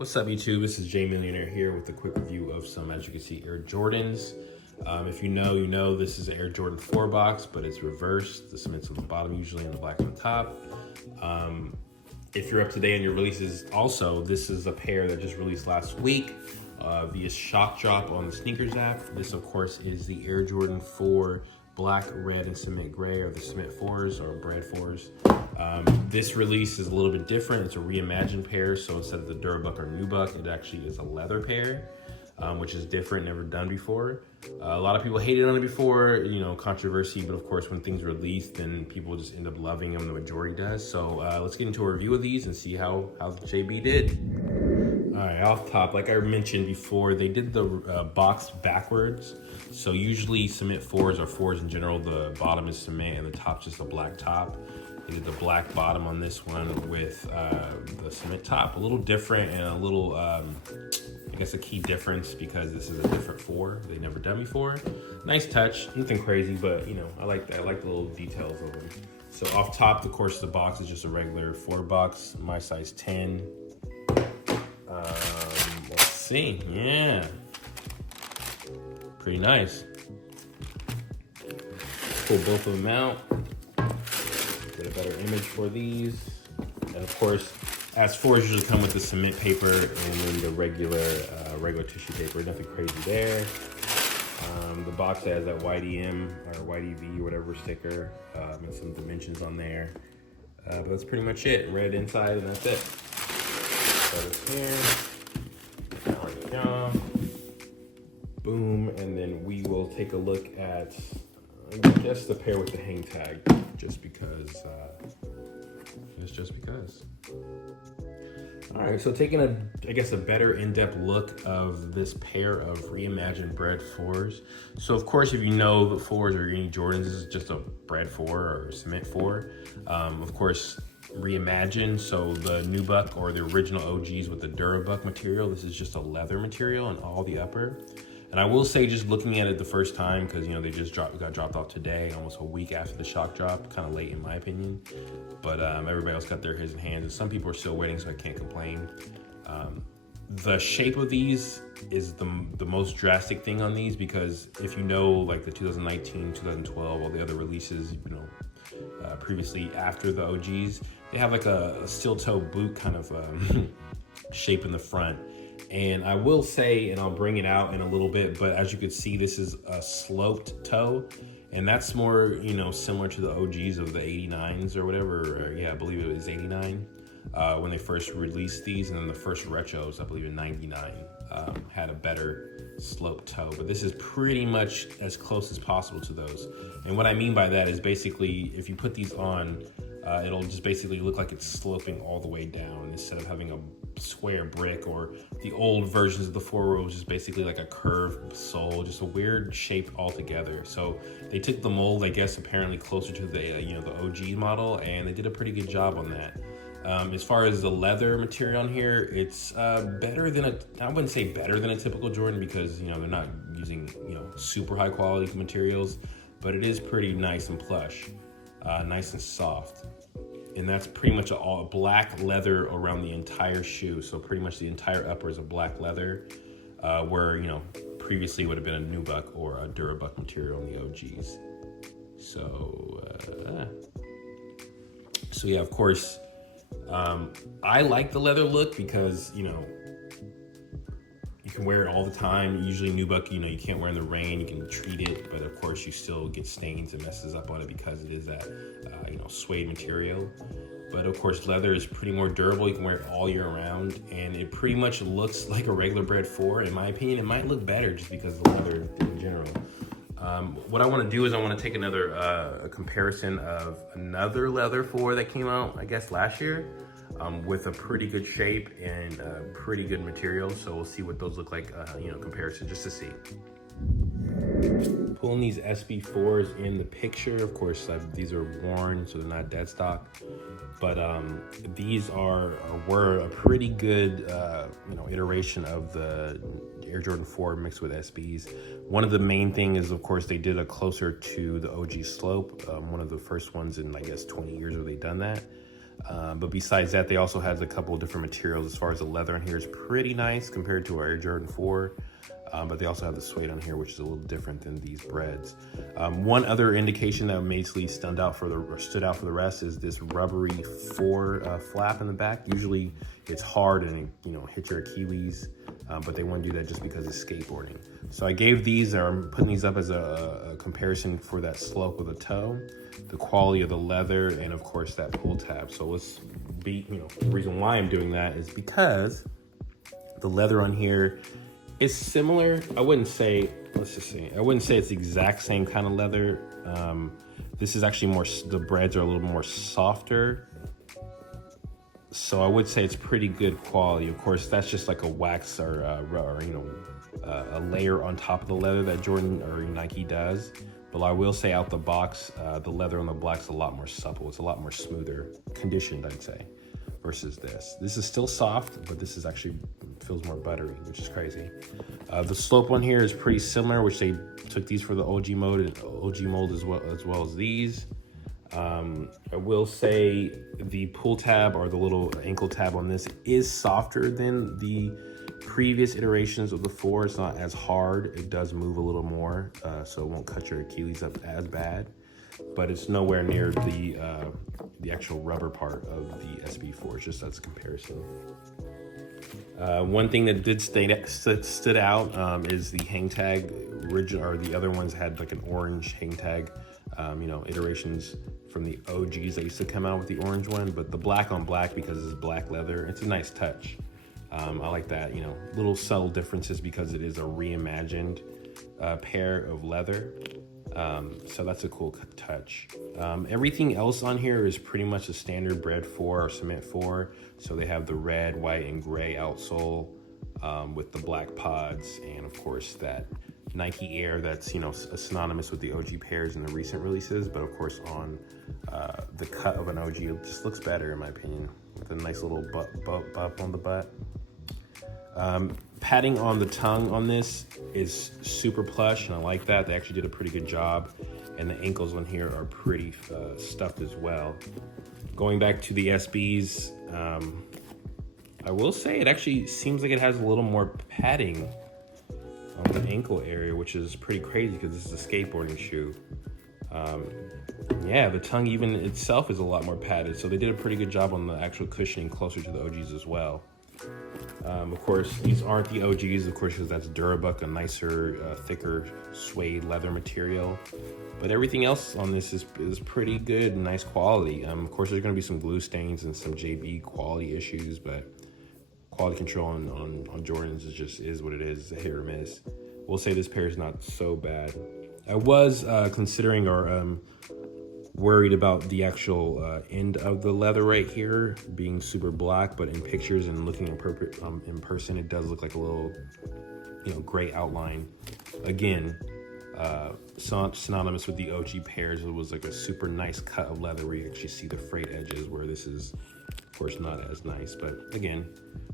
What's up, YouTube? This is Jay Millionaire here with a quick review of some, as you can see, Air Jordans. If you know, this is an Air Jordan 4 box, but it's reversed. The cement's on the bottom usually and the black's on the top. If you're up to date on your releases, also, this is a pair that just released last week via Shock Drop on the Sneakers app. This, of course, is the Air Jordan 4 black, red, and cement gray, or the cement 4s or Bred 4s. This release is a little bit different. It's a reimagined pair, so instead of the Durabuck or Nubuck, it actually is a leather pair, which is different, never done before. A lot of people hated on it before, controversy, but of course when things release, then people just end up loving them, the majority does. So let's get into a review of these and see how JB did. All right, off top, like I mentioned before, they did the box backwards. So usually cement 4s or 4s in general, the bottom is cement and the top's just a black top. They did the black bottom on this one with the cement top. A little different and a little, I guess a key difference because this is a different 4 they've never done before. Nice touch, nothing crazy, but I like that. I like the little details of them. So off top, of course, the box is just a regular 4 box, my size 10. Let's see, yeah. Pretty nice. Pull both of them out. Get a better image for these. And of course, as 4s usually come with the cement paper and then the regular tissue paper, nothing crazy there. The box has that YDM or YDV or whatever sticker and some dimensions on there. But that's pretty much it. Red inside and that's it. So it's here. There we go. Boom, and then we will take a look at, I guess, the pair with the hang tag, just because. All right, so taking a better in-depth look of this pair of reimagined Bred 4s. So of course, if you know the 4s or any Jordans, this is just a Bred 4 or a cement 4. Of course, reimagined, so the Nubuck or the original OGs with the Durabuck material, this is just a leather material on all the upper. And I will say, just looking at it the first time, because they just got dropped off today, almost a week after the shock drop, kind of late in my opinion. But everybody else got theirs in hands, and some people are still waiting, so I can't complain. The shape of these is the most drastic thing on these, because if you know, like the 2019, 2012, all the other releases, previously after the OGs, they have like a steel toe boot kind of shape in the front. And I will say, and I'll bring it out in a little bit, but as you can see, this is a sloped toe. And that's more, similar to the OGs of the 89s or whatever. I believe it was 89 when they first released these. And then the first retros, I believe in 99, had a better sloped toe. But this is pretty much as close as possible to those. And what I mean by that is basically, if you put these on, it'll just basically look like it's sloping all the way down instead of having a square brick, or the old versions of the 4 was just basically like a curved sole, just a weird shape altogether. So they took the mold, I guess, apparently closer to the the OG model, and they did a pretty good job on that. As far as the leather material on here, it's better than I wouldn't say better than a typical Jordan, because they're not using super high quality materials, but it is pretty nice and plush, nice and soft. And that's pretty much all black leather around the entire shoe. So pretty much the entire upper is a black leather, where, previously would have been a Nubuck or a Durabuck material in the OGs. So yeah, of course, I like the leather look because, you can wear it all the time. Usually Nubuck, you can't wear in the rain, you can treat it, but of course you still get stains and messes up on it because it is that, suede material. But of course leather is pretty more durable. You can wear it all year round, and it pretty much looks like a regular Bred 4. In my opinion, it might look better just because of the leather in general. What I want to do is I want to take another a comparison of another leather 4 that came out, I guess, last year. With a pretty good shape and pretty good material. So we'll see what those look like, comparison, just to see. Pulling these SB4s in the picture, of course, these are worn, so they're not dead stock. But these were a pretty good, iteration of the Air Jordan 4 mixed with SBs. One of the main thing is, of course, they did a closer to the OG slope. One of the first ones in, I guess, 20 years where they've done that. But besides that, they also have a couple of different materials. As far as the leather on here is pretty nice compared to our Air Jordan 4. But they also have the suede on here, which is a little different than these Breds. One other indication that basically stood out for the rest is this rubbery 4 flap in the back. Usually it's hard and it, hits your Achilles, but they wouldn't do that just because of skateboarding. So I gave these, or I'm putting these up as a comparison for that slope of the toe, the quality of the leather, and of course that pull tab. So let's be, the reason why I'm doing that is because the leather on here is similar. I wouldn't say it's the exact same kind of leather. This is actually the Breds are a little more softer. So I would say it's pretty good quality. Of course, that's just like a wax or a layer on top of the leather that Jordan or Nike does. But I will say out the box, the leather on the black's a lot more supple. It's a lot more smoother conditioned, I'd say, versus this. This is still soft, but this is actually feels more buttery, which is crazy. The slope one here is pretty similar, which they took these for the OG mold as well as these. I will say the pull tab or the little ankle tab on this is softer than the previous iterations of the 4. It's not as hard. It does move a little more, so it won't cut your Achilles up as bad, but it's nowhere near the actual rubber part of the SB4. It's just as a comparison. One thing that did stood out is the hang tag. Or the other ones had like an orange hang tag. Iterations from the OGs that used to come out with the orange one, but the black on black, because it's black leather, it's a nice touch. I like that, little subtle differences because it is a reimagined pair of leather. So that's a cool touch. Everything else on here is pretty much a standard Bred 4 or Cement 4. So they have the red, white, and gray outsole with the black pods, and of course that Nike Air that's synonymous with the OG pairs in the recent releases, but of course on the cut of an OG it just looks better in my opinion, with a nice little bump on the butt. Padding on the tongue on this is super plush, and I like that. They actually did a pretty good job, and the ankles on here are pretty stuffed as well. Going back to the SBs, I will say it actually seems like it has a little more padding on the ankle area, which is pretty crazy because this is a skateboarding shoe. The tongue even itself is a lot more padded, so they did a pretty good job on the actual cushioning closer to the OGs as well. Of course, these aren't the OGs, of course, because that's Durabuck, a nicer, thicker suede leather material. But everything else on this is pretty good and nice quality. Of course, there's going to be some glue stains and some JB quality issues, but quality control on Jordans is what it is, a hit or miss. We'll say this pair is not so bad. I was considering or worried about the actual end of the leather right here being super black, but in pictures and looking in person, it does look like a little, gray outline. Again, synonymous with the OG pairs. It was like a super nice cut of leather where you actually see the frayed edges, where this is, of course, not as nice. But again,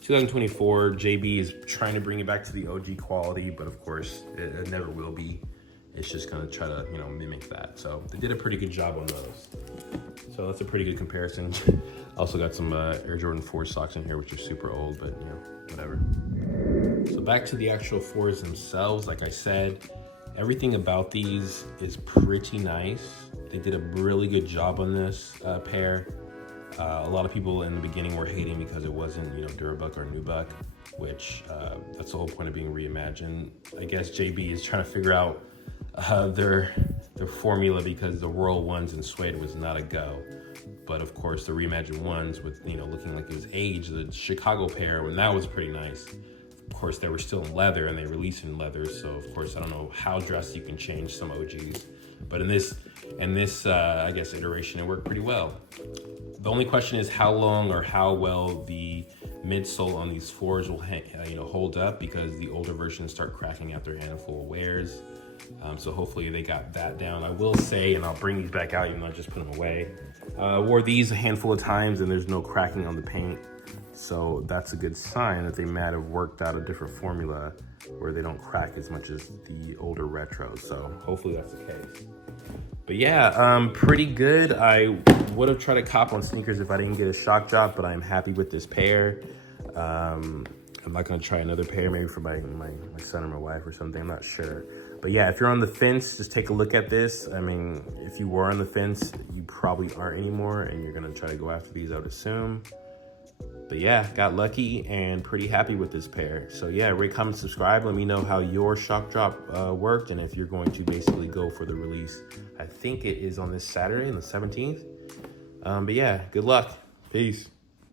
2024, JB is trying to bring it back to the OG quality, but of course, it never will be. It's just gonna try to, mimic that. So they did a pretty good job on those. So that's a pretty good comparison. Also got some Air Jordan 4 socks in here, which are super old, but whatever. So back to the actual 4s themselves. Like I said, everything about these is pretty nice. They did a really good job on this pair. A lot of people in the beginning were hating because it wasn't, Durabuck or Nubuck, which that's the whole point of being reimagined. I guess JB is trying to figure out their formula, because the Royal ones in suede was not a go. But of course the reimagined ones with, looking like it was aged, the Chicago pair, when that was pretty nice. Of course they were still in leather and they released in leather. So of course, I don't know how drastic you can change some OGs, but in this I guess iteration, it worked pretty well. The only question is how long or how well the midsole on these 4s will hold up, because the older versions start cracking after a handful of wears. So hopefully they got that down. I will say, and I'll bring these back out even though I just put them away, wore these a handful of times and there's no cracking on the paint. So that's a good sign that they might have worked out a different formula where they don't crack as much as the older retros. So hopefully that's the case. But yeah, pretty good. I would have tried to cop on sneakers if I didn't get a shock drop, but I'm happy with this pair. I'm not gonna try another pair, maybe for my son or my wife or something, I'm not sure. But yeah, if you're on the fence, just take a look at this. I mean, if you were on the fence, you probably aren't anymore, and you're gonna try to go after these, I would assume. But yeah, got lucky and pretty happy with this pair. So yeah, rate, comment, subscribe. Let me know how your shock drop worked, and if you're going to basically go for the release. I think it is on this Saturday, on the 17th. But yeah, good luck. Peace.